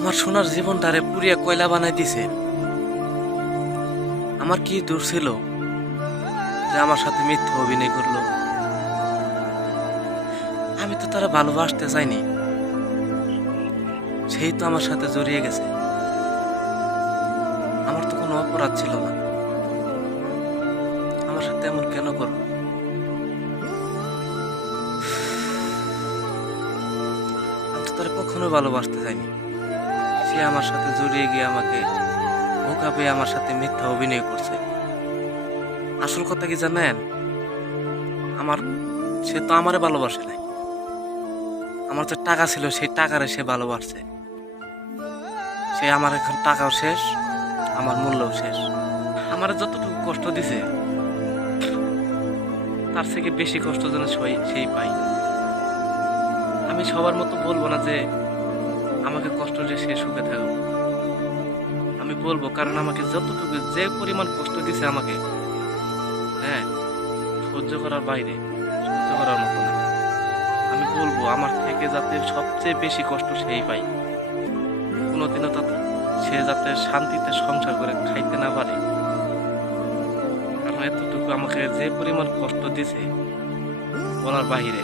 আমার সোনার জীবনটারে পুরিয়া কয়লা বানাই দিছে। আমার কি দূর ছিল যে আমার সাথে মিথ্যা অভিনয় করল? আমি তো তারা ভালোবাসতে চাইনি। সেই তো আমার সাথে জড়িয়ে গেছে। আমার তো কোনো অপরাধ ছিল না। আমার সাথে এমন কেন করল আমি তো তারা কখনো ভালোবাসতে চাইনি। সে আমার সাথে জড়িয়ে গিয়ে আমাকে বোকা পেয়ে আমার সাথে মিথ্যা অভিনয় করছে। আসল কথা কি জানেন? আমার, সে তো আমারে ভালোবাসে নাই। আমার যে টাকা ছিল, সেই টাকারে সে ভালোবাসছে। সে আমার এখন টাকাও শেষ, আমার মূল্যও শেষ। আমার যতটুকু কষ্ট দিছে, তার থেকে বেশি কষ্ট যেন সই- পাই। আমি সবার মতো বলব না যে আমাকে কষ্ট দিয়ে সে সুখে থাকুক। আমি বলব, কারণ আমাকে যতটুকু যে পরিমাণ কষ্ট দিছে আমাকে হ্যাঁ সহ্য করার বাইরে, সহ্য করার মতো না। আমি বলব, আমার থেকে যাতে সবচেয়ে বেশি কষ্ট সেই পাই কোনোদিনও তো সে যাতে শান্তিতে সংসার করে খাইতে না পারে। কারণ এতটুকু আমাকে যে পরিমাণ কষ্ট দিছে, বলার বাহিরে